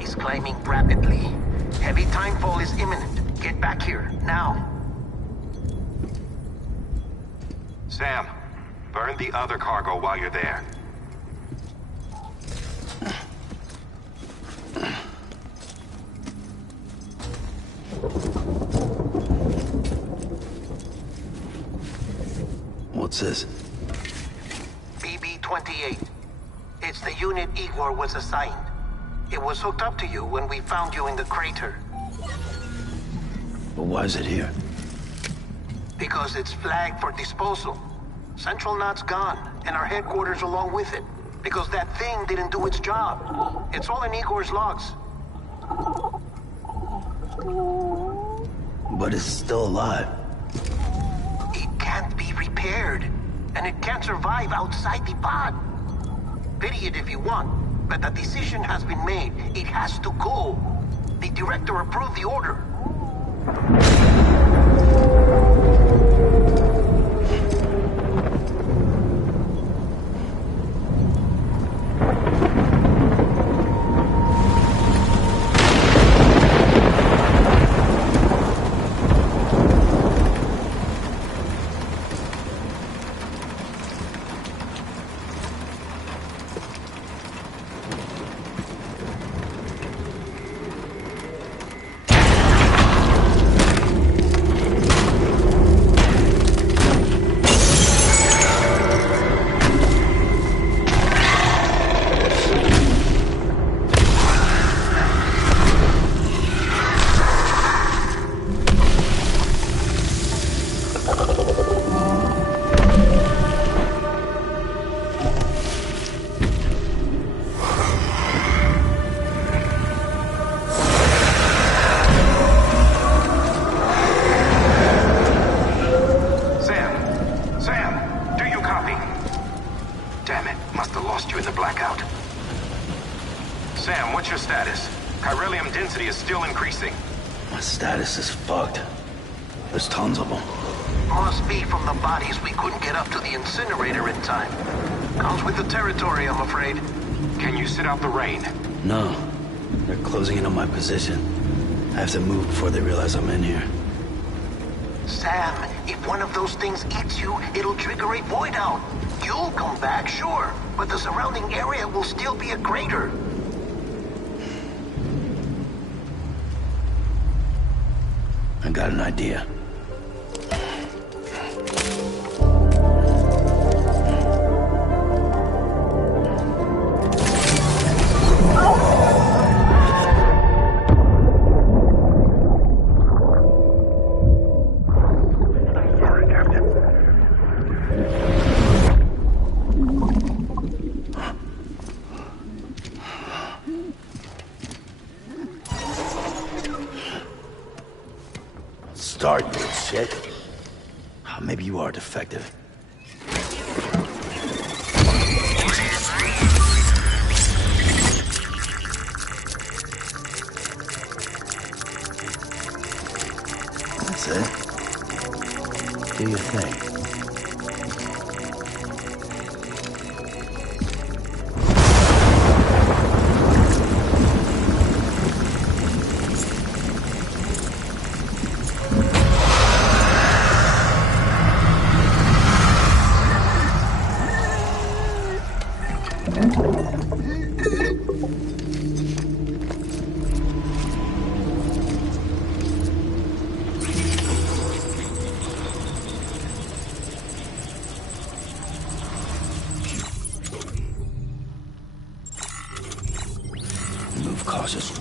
Is climbing rapidly. Heavy timefall is imminent. Get back here, now. Sam, burn the other cargo while you're there. What's this? BB-28. It's the unit Igor was assigned. It was hooked up to you when we found you in the crater. But why is it here? Because it's flagged for disposal. Central Knot's gone, and our headquarters along with it. Because that thing didn't do its job. It's all in Igor's logs. But it's still alive. It can't be repaired. And it can't survive outside the pod. Pity it if you want. But the decision has been made. It has to go. The director approved the order. Sam, what's your status? Chiralium density is still increasing. My status is fucked. There's tons of them. Must be from the bodies we couldn't get up to the incinerator in time. Comes with the territory, I'm afraid. Can you sit out the rain? No. They're closing in on my position. I have to move before they realize I'm in here. Sam, if one of those things eats you, it'll trigger a void out. You'll come back, sure, but the surrounding area will still be a crater. I got an idea. Start, you shit. Maybe you are defective. That's it. Do your thing. Move cautious.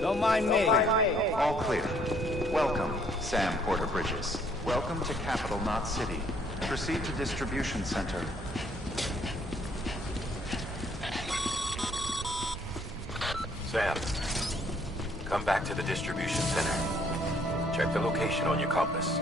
Don't mind me. All clear. Welcome, Sam Porter Bridges. Welcome to Capital Knot City. Proceed to distribution center. Sam, come back to the distribution center. Check the location on your compass.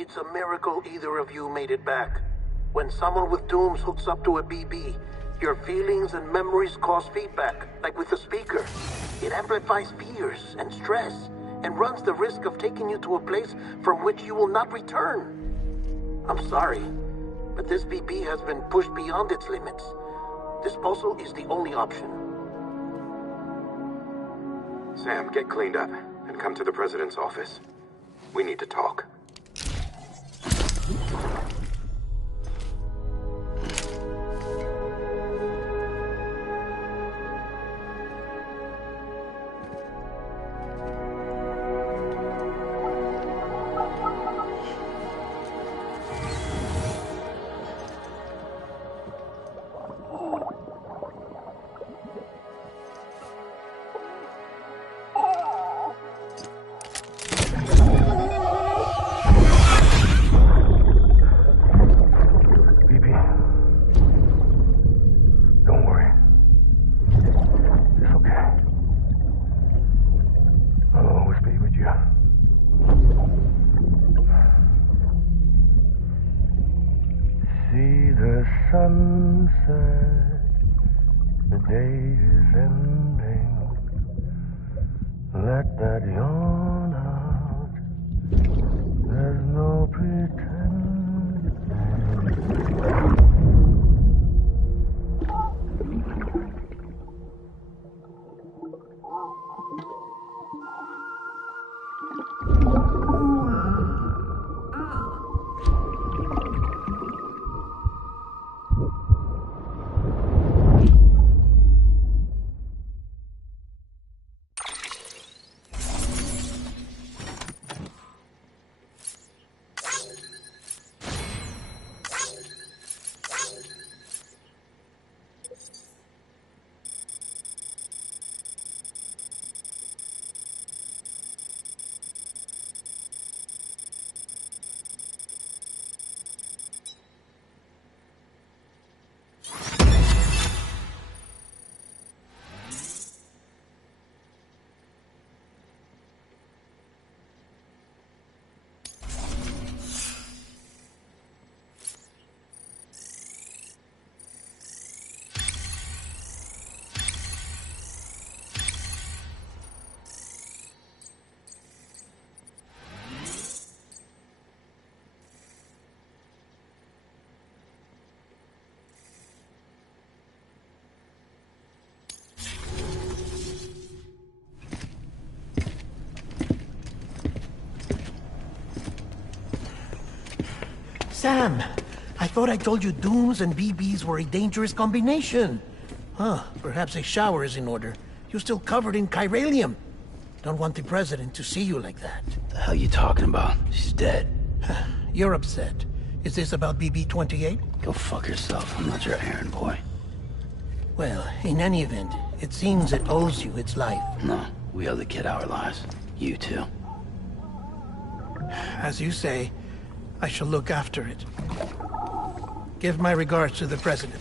It's a miracle either of you made it back. When someone with dooms hooks up to a BB, your feelings and memories cause feedback, like with a speaker. It amplifies fears and stress, and runs the risk of taking you to a place from which you will not return. I'm sorry, but this BB has been pushed beyond its limits. Disposal is the only option. Sam, get cleaned up and come to the president's office. We need to talk. Sunset, the day is ending. Let that yawn out. There's no pretending. Sam, I thought I told you dooms and BBs were a dangerous combination. Huh, perhaps a shower is in order. You're still covered in chiralium. Don't want the president to see you like that. The hell you talking about? She's dead. You're upset. Is this about BB-28? Go fuck yourself. I'm not your errand boy. Well, in any event, it seems it owes you its life. No, we owe the kid our lives. You too. As you say, I shall look after it. Give my regards to the president.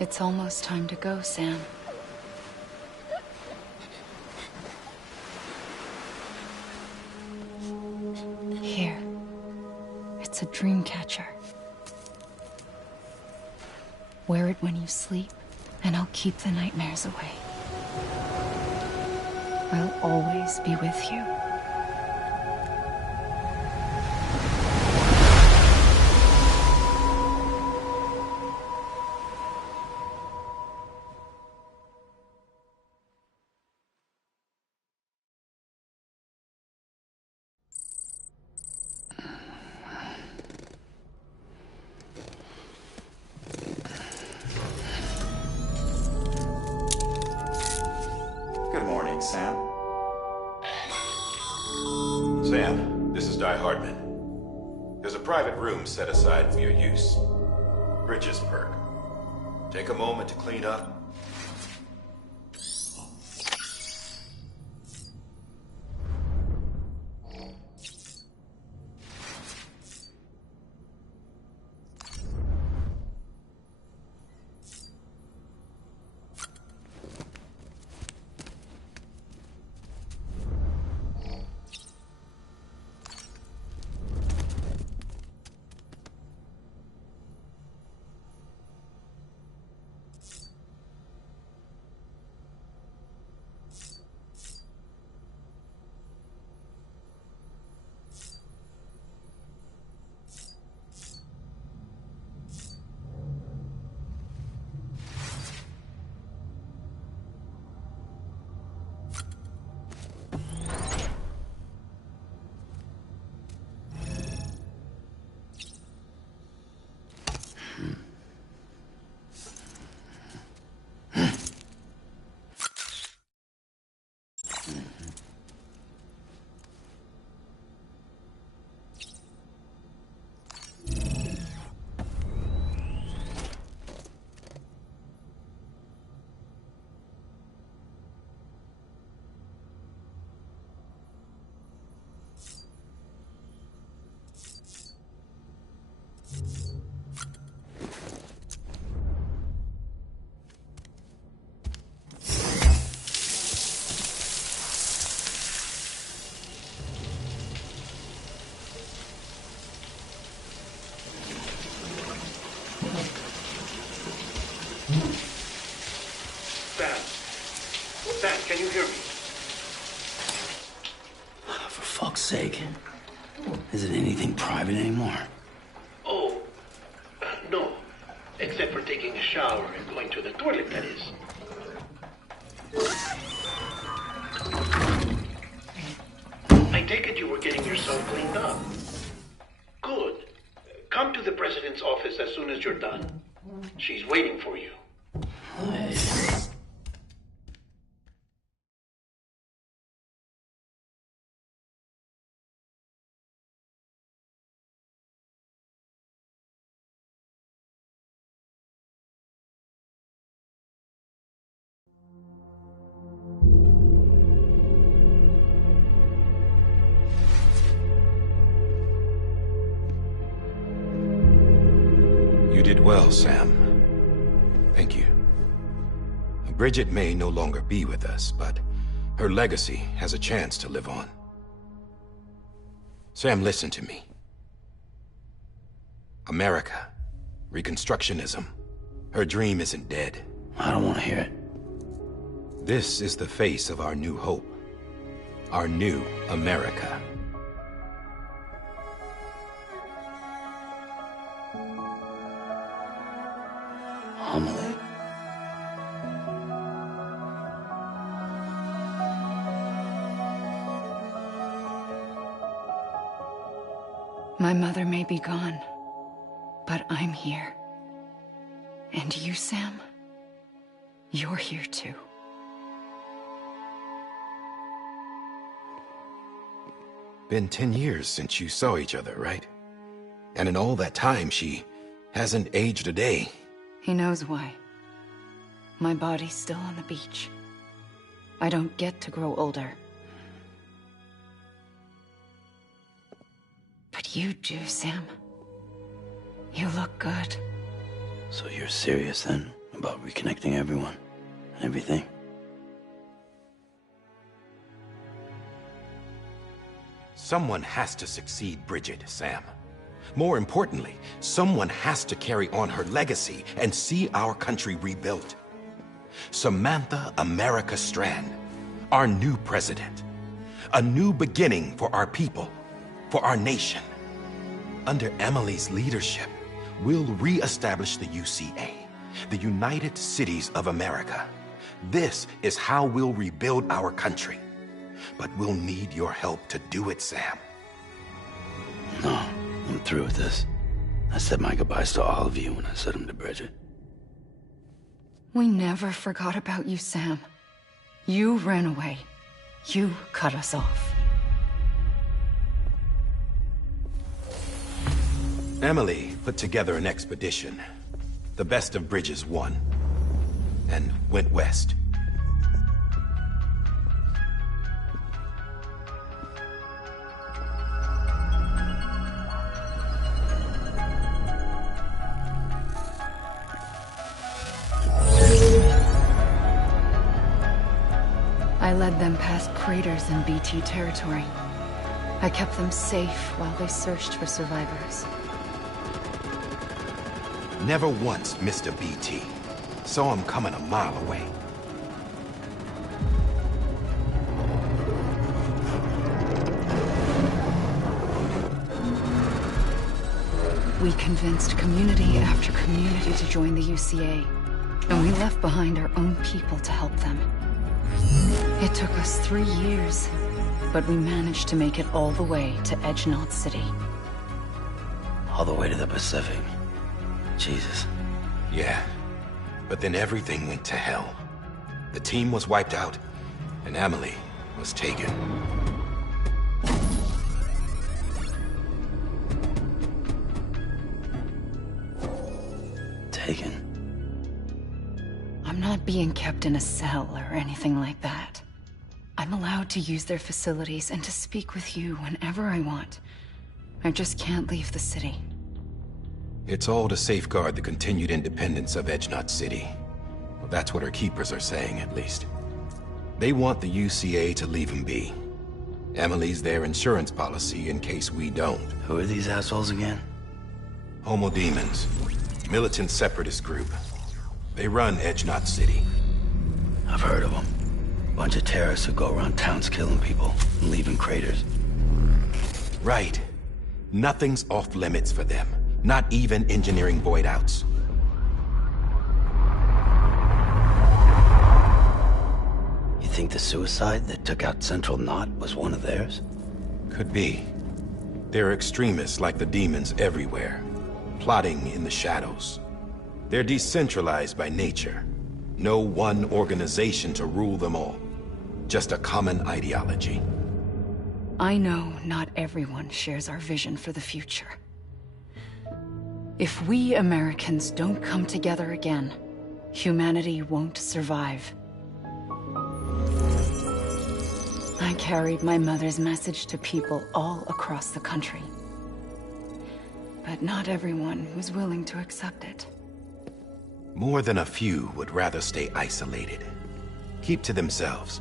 It's almost time to go, Sam. Here. It's a dream catcher. Wear it when you sleep, and I'll keep the nightmares away. I'll always be with you. Good morning, Sam. Sam, this is Di Hartman. There's a private room set aside for your use. Bridges perk. Take a moment to clean up. Sam, can you hear me? For fuck's sake. Isn't anything private anymore? Oh, no. Except for taking a shower and going to the toilet, that is. I take it you were getting yourself cleaned up. Good. Come to the president's office as soon as you're done. She's waiting for you. You did well, Sam. Thank you. Bridget may no longer be with us, but her legacy has a chance to live on. Sam, listen to me. America, Reconstructionism, her dream isn't dead. I don't want to hear it. This is the face of our new hope. Our new America. Amelie. My mother may be gone, but I'm here. And you, Sam? You're here too. Been 10 years since you saw each other, right? And in all that time, she hasn't aged a day. He knows why. My body's still on the beach. I don't get to grow older. But you do, Sam. You look good. So you're serious then about reconnecting everyone and everything? Someone has to succeed Bridget, Sam. More importantly, someone has to carry on her legacy and see our country rebuilt. Samantha America Strand, our new president. A new beginning for our people, for our nation. Under Emily's leadership, we'll re-establish the UCA, the United Cities of America. This is how we'll rebuild our country. But we'll need your help to do it, Sam. No, I'm through with this. I said my goodbyes to all of you when I said them to Bridget. We never forgot about you, Sam. You ran away. You cut us off. Emily put together an expedition. The best of Bridges won. And went west. I led them past craters in BT territory. I kept them safe while they searched for survivors. Never once missed a BT. Saw him coming a mile away. We convinced community after community to join the UCA, and we left behind our own people to help them. It took us 3 years, but we managed to make it all the way to Edgenot City. All the way to the Pacific. Jesus. Yeah, but then everything went to hell. The team was wiped out, and Emily was taken. Taken? I'm not being kept in a cell or anything like that. I'm allowed to use their facilities and to speak with you whenever I want. I just can't leave the city. It's all to safeguard the continued independence of Edgenot City. Well, that's what our keepers are saying, at least. They want the UCA to leave him be. Emily's their insurance policy in case we don't. Who are these assholes again? Homo Demons. Militant separatist group. They run Edgenot City. I've heard of them. Bunch of terrorists who go around towns killing people and leaving craters. Right. Nothing's off limits for them. Not even engineering void outs. You think the suicide that took out Central Knot was one of theirs? Could be. There are extremists like the demons everywhere, plotting in the shadows. They're decentralized by nature. No one organization to rule them all. Just a common ideology. I know not everyone shares our vision for the future. If we Americans don't come together again, humanity won't survive. I carried my mother's message to people all across the country. But not everyone was willing to accept it. More than a few would rather stay isolated. Keep to themselves.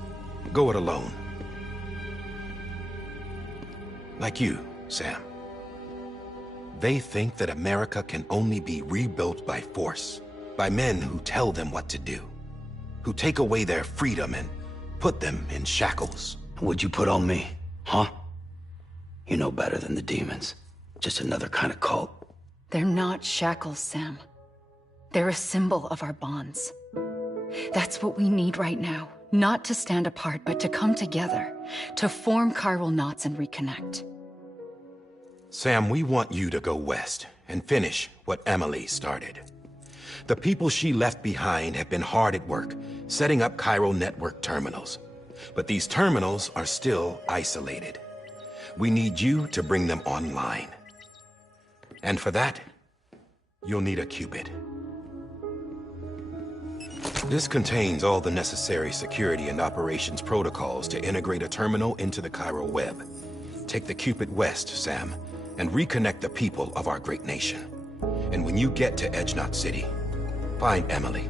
Go it alone. Like you, Sam. They think that America can only be rebuilt by force, by men who tell them what to do, who take away their freedom and put them in shackles. What'd you put on me, huh? You know better than the demons. Just another kind of cult. They're not shackles, Sam. They're a symbol of our bonds. That's what we need right now. Not to stand apart, but to come together. To form chiral knots and reconnect. Sam, we want you to go west and finish what Emily started. The people she left behind have been hard at work, setting up chiral network terminals. But these terminals are still isolated. We need you to bring them online. And for that, you'll need a Cupid. This contains all the necessary security and operations protocols to integrate a terminal into the chiral web. Take the Cupid west, Sam, and reconnect the people of our great nation. And when you get to Edge Knot City, find Emily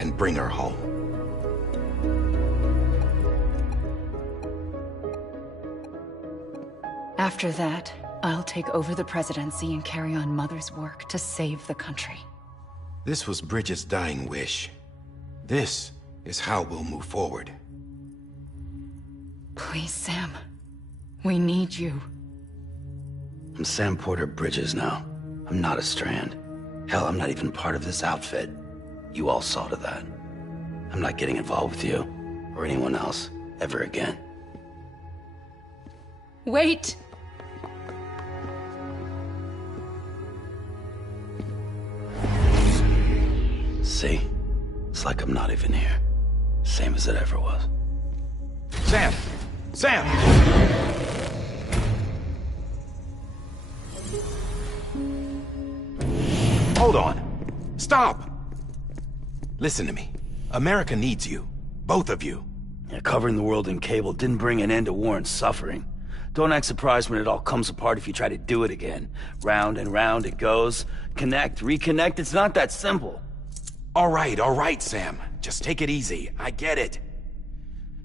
and bring her home. After that, I'll take over the presidency and carry on Mother's work to save the country. This was Bridget's dying wish. This is how we'll move forward. Please, Sam. We need you. I'm Sam Porter Bridges now. I'm not a Strand. Hell, I'm not even part of this outfit. You all saw to that. I'm not getting involved with you, or anyone else, ever again. Wait! See? It's like I'm not even here. Same as it ever was. Sam! Sam! Hold on. Stop! Listen to me. America needs you. Both of you. Yeah, covering the world in cable didn't bring an end to war and suffering. Don't act surprised when it all comes apart if you try to do it again. Round and round it goes. Connect, reconnect, it's not that simple. All right, Sam. Just take it easy. I get it.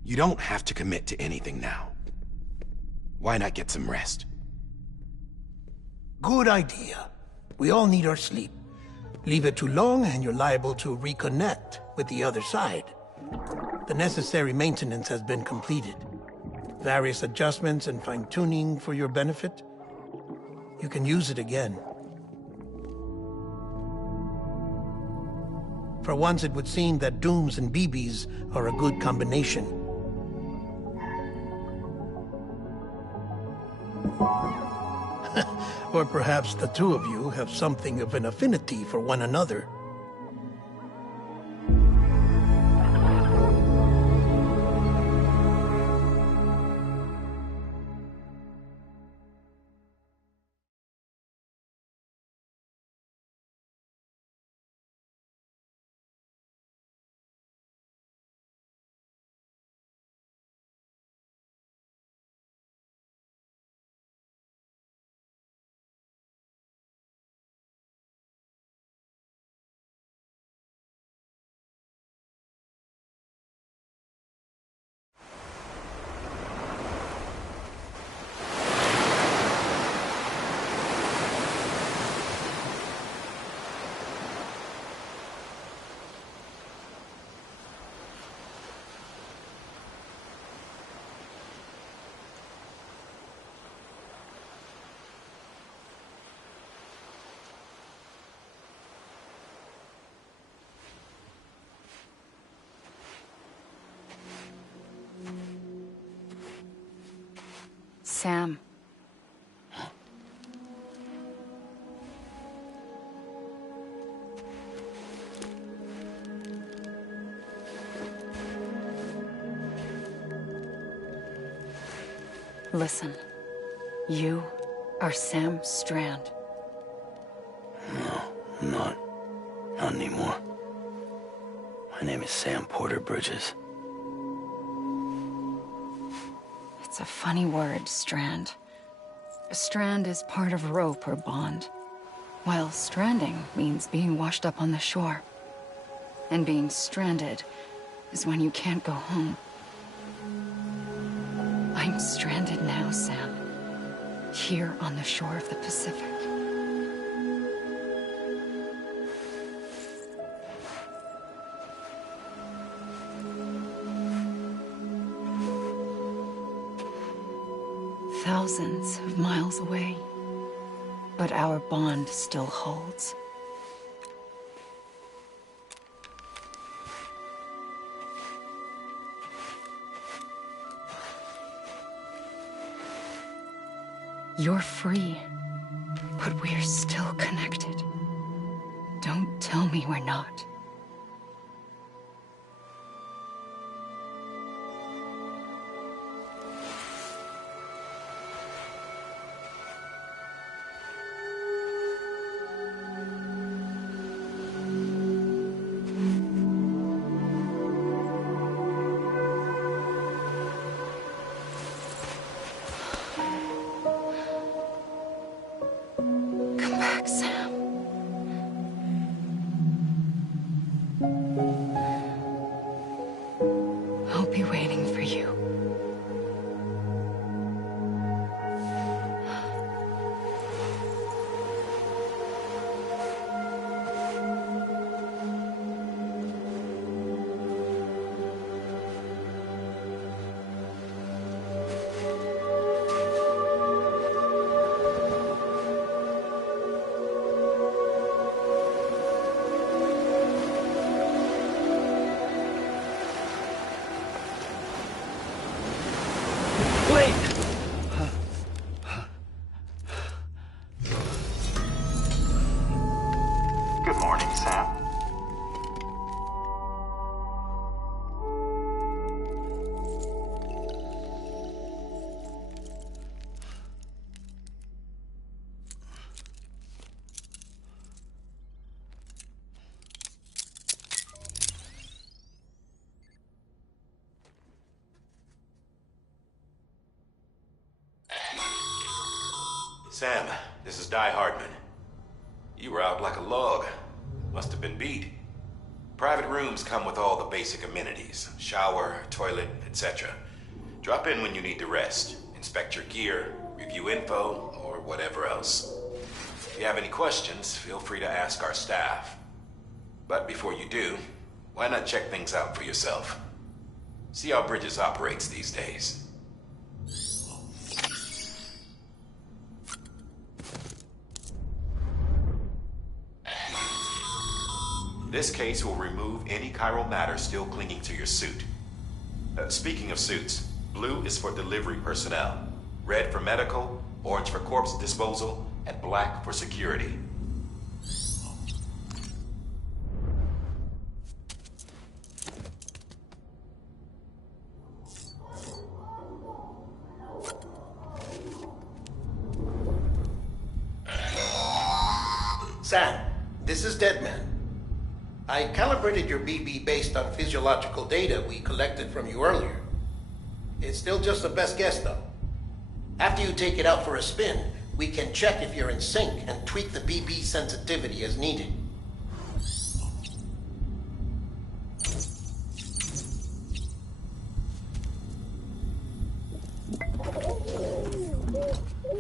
You don't have to commit to anything now. Why not get some rest? Good idea. We all need our sleep. Leave it too long and you're liable to reconnect with the other side. The necessary maintenance has been completed. Various adjustments and fine-tuning for your benefit. You can use it again. For once, it would seem that Dooms and BBs are a good combination. Or perhaps the two of you have something of an affinity for one another. Sam. Listen, you are Sam Strand. No, I'm not. Not anymore. My name is Sam Porter Bridges. It's a funny word, Strand. A strand is part of rope or bond, while stranding means being washed up on the shore. And being stranded is when you can't go home. I'm stranded now, Sam. Here on the shore of the Pacific. Thousands of miles away, but our bond still holds. You're free, but we're still connected. Don't tell me we're not. Come back, Sam. I'll be waiting for you. Good morning, Sam. Sam, this is Di Hardman. You were out like a log. Must have been beat. Private rooms come with all the basic amenities. Shower, toilet, etc. Drop in when you need to rest. Inspect your gear, review info, or whatever else. If you have any questions, feel free to ask our staff. But before you do, why not check things out for yourself? See how Bridges operates these days. This case will remove any chiral matter still clinging to your suit. Speaking of suits, blue is for delivery personnel, red for medical, orange for corpse disposal, and black for security. Sam, this is Deadman. I calibrated your BB based on physiological data we collected from you earlier. It's still just a best guess, though. After you take it out for a spin, we can check if you're in sync and tweak the BB sensitivity as needed.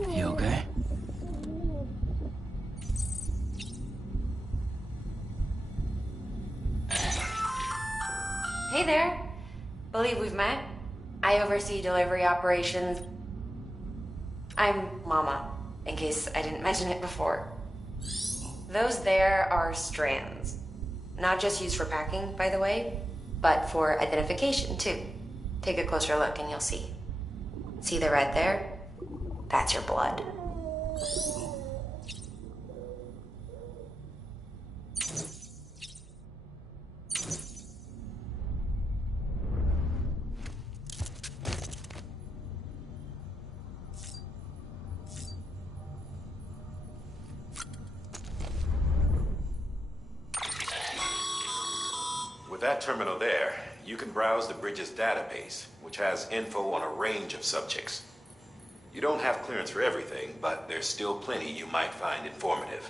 You okay? Hey there. Believe we've met. I oversee delivery operations. I'm Mama, in case I didn't mention it before. Those there are strands. Not just used for packing, by the way, but for identification, too. Take a closer look and you'll see. See the red there? That's your blood. With that terminal there, you can browse the bridge's database, which has info on a range of subjects. You don't have clearance for everything, but there's still plenty you might find informative.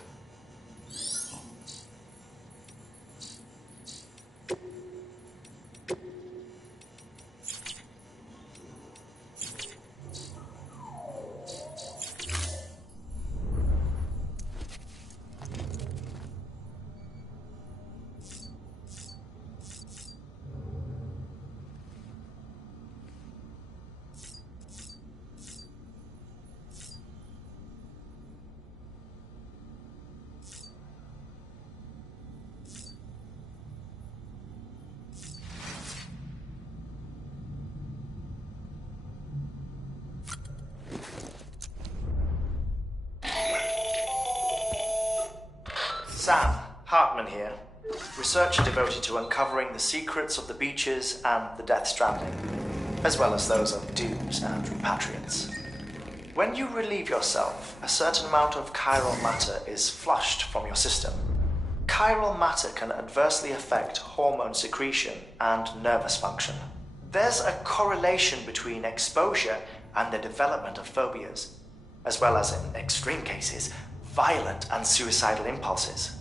Sam, Hartman here, researcher devoted to uncovering the secrets of the beaches and the Death Stranding, as well as those of dooms and repatriates. When you relieve yourself, a certain amount of chiral matter is flushed from your system. Chiral matter can adversely affect hormone secretion and nervous function. There's a correlation between exposure and the development of phobias, as well as, in extreme cases, violent and suicidal impulses.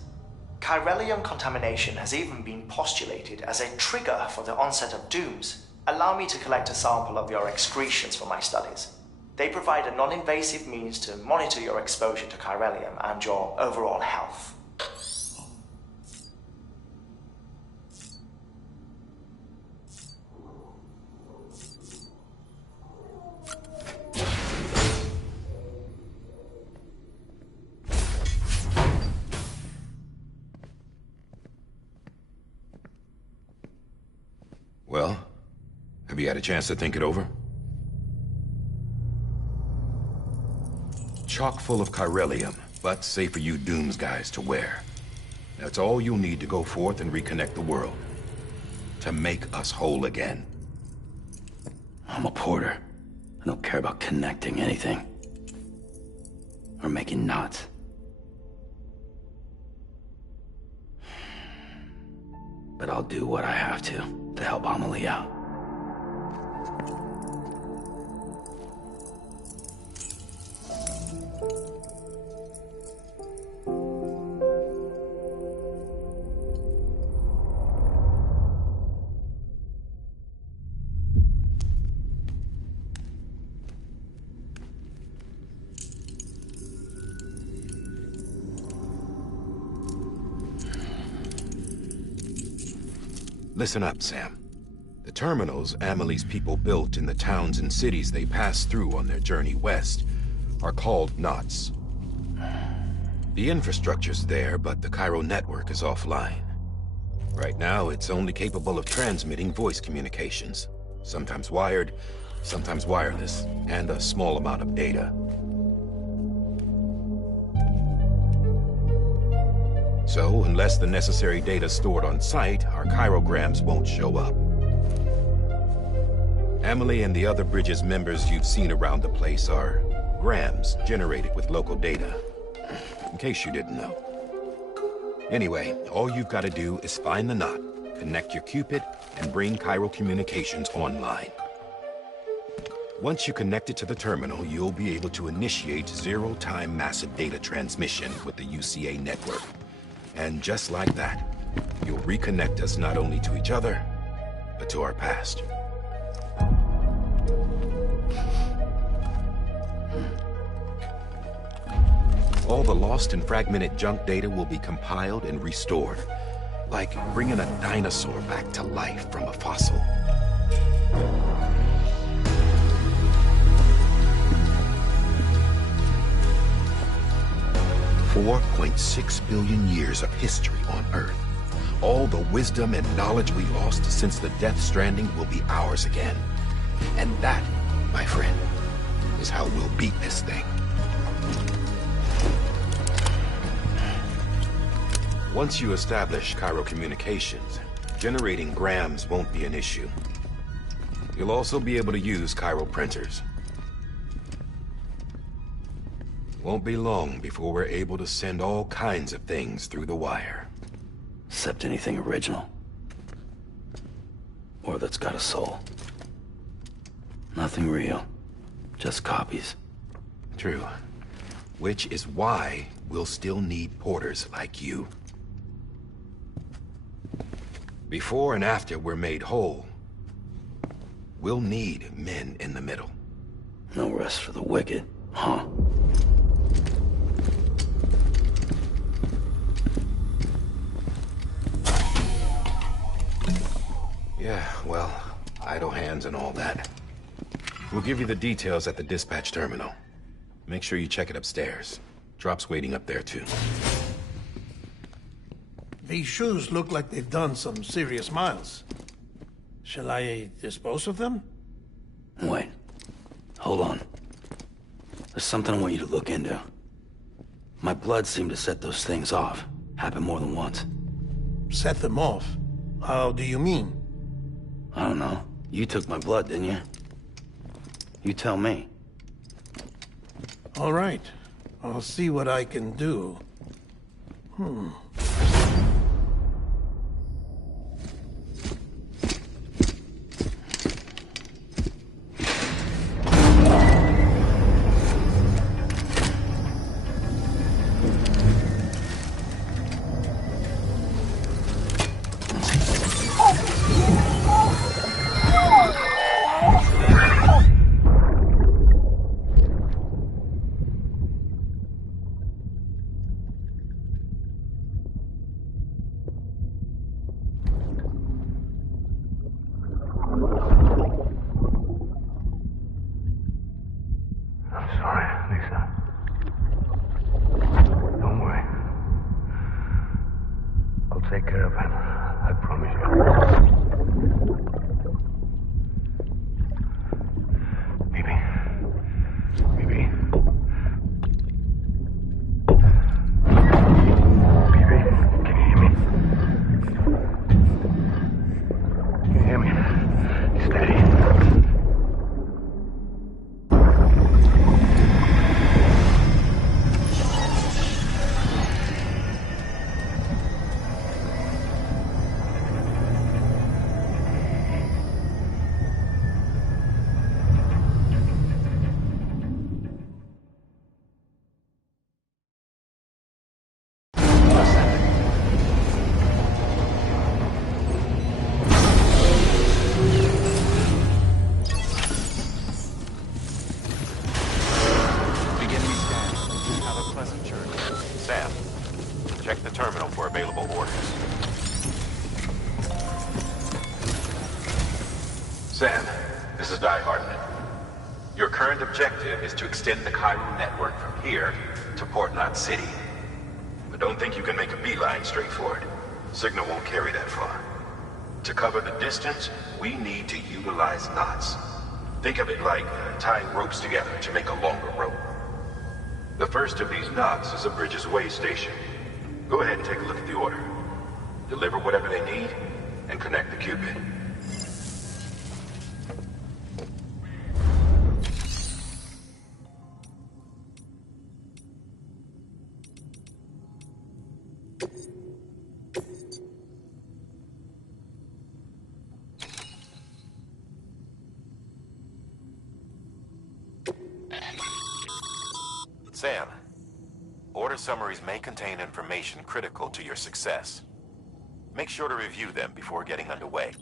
Chiralium contamination has even been postulated as a trigger for the onset of dooms. Allow me to collect a sample of your excretions for my studies. They provide a non-invasive means to monitor your exposure to chiralium and your overall health. Well, have you had a chance to think it over? Chock full of chiralium, but safe for you Dooms guys to wear. That's all you'll need to go forth and reconnect the world. To make us whole again. I'm a porter. I don't care about connecting anything. Or making knots. But I'll do what I have to help Amelie out. Listen up, Sam. The terminals Amelie's people built in the towns and cities they passed through on their journey west are called knots. The infrastructure's there, but the Cairo network is offline. Right now, it's only capable of transmitting voice communications. Sometimes wired, sometimes wireless, and a small amount of data. So, unless the necessary data's stored on site, our chirograms won't show up. Amelie and the other Bridges members you've seen around the place are grams generated with local data. In case you didn't know. Anyway, all you've got to do is find the knot, connect your Cupid, and bring Cairo communications online. Once you connect it to the terminal, you'll be able to initiate zero-time massive data transmission with the UCA network. And just like that, you'll reconnect us not only to each other, but to our past. All the lost and fragmented junk data will be compiled and restored, like bringing a dinosaur back to life from a fossil. $4.6 billion years of history on Earth. All the wisdom and knowledge we lost since the Death Stranding will be ours again. And that, my friend, is how we'll beat this thing. Once you establish Cairo communications, generating grams won't be an issue. You'll also be able to use Cairo printers. Won't be long before we're able to send all kinds of things through the wire. Except anything original. Or that's got a soul. Nothing real. Just copies. True. Which is why we'll still need porters like you. Before and after we're made whole, we'll need men in the middle. No rest for the wicked, huh? Yeah, well, idle hands and all that. We'll give you the details at the dispatch terminal. Make sure you check it upstairs. Drop's waiting up there, too. These shoes look like they've done some serious miles. Shall I dispose of them? Wait. Hold on. There's something I want you to look into. My blood seemed to set those things off. Happened more than once. Set them off? How do you mean? I don't know. You took my blood, didn't you? You tell me. All right. I'll see what I can do. I'm sorry, Lisa. Don't worry. I'll take care of it. I promise you. Baby. Baby. Baby, can you hear me? Can you hear me? Steady. Sam, check the terminal for available orders. Sam, this is Die Hardman. Your current objective is to extend the Cairo network from here to Port Knot City. But don't think you can make a beeline straight for it. Signal won't carry that far. To cover the distance, we need to utilize knots. Think of it like tying ropes together to make a longer rope. The first of these knots is a Bridges Way station. Go ahead and take a look at the order. Deliver whatever they need, and connect the Cupid. Sam, order summaries may contain information critical to your success. Make sure to review them before getting underway.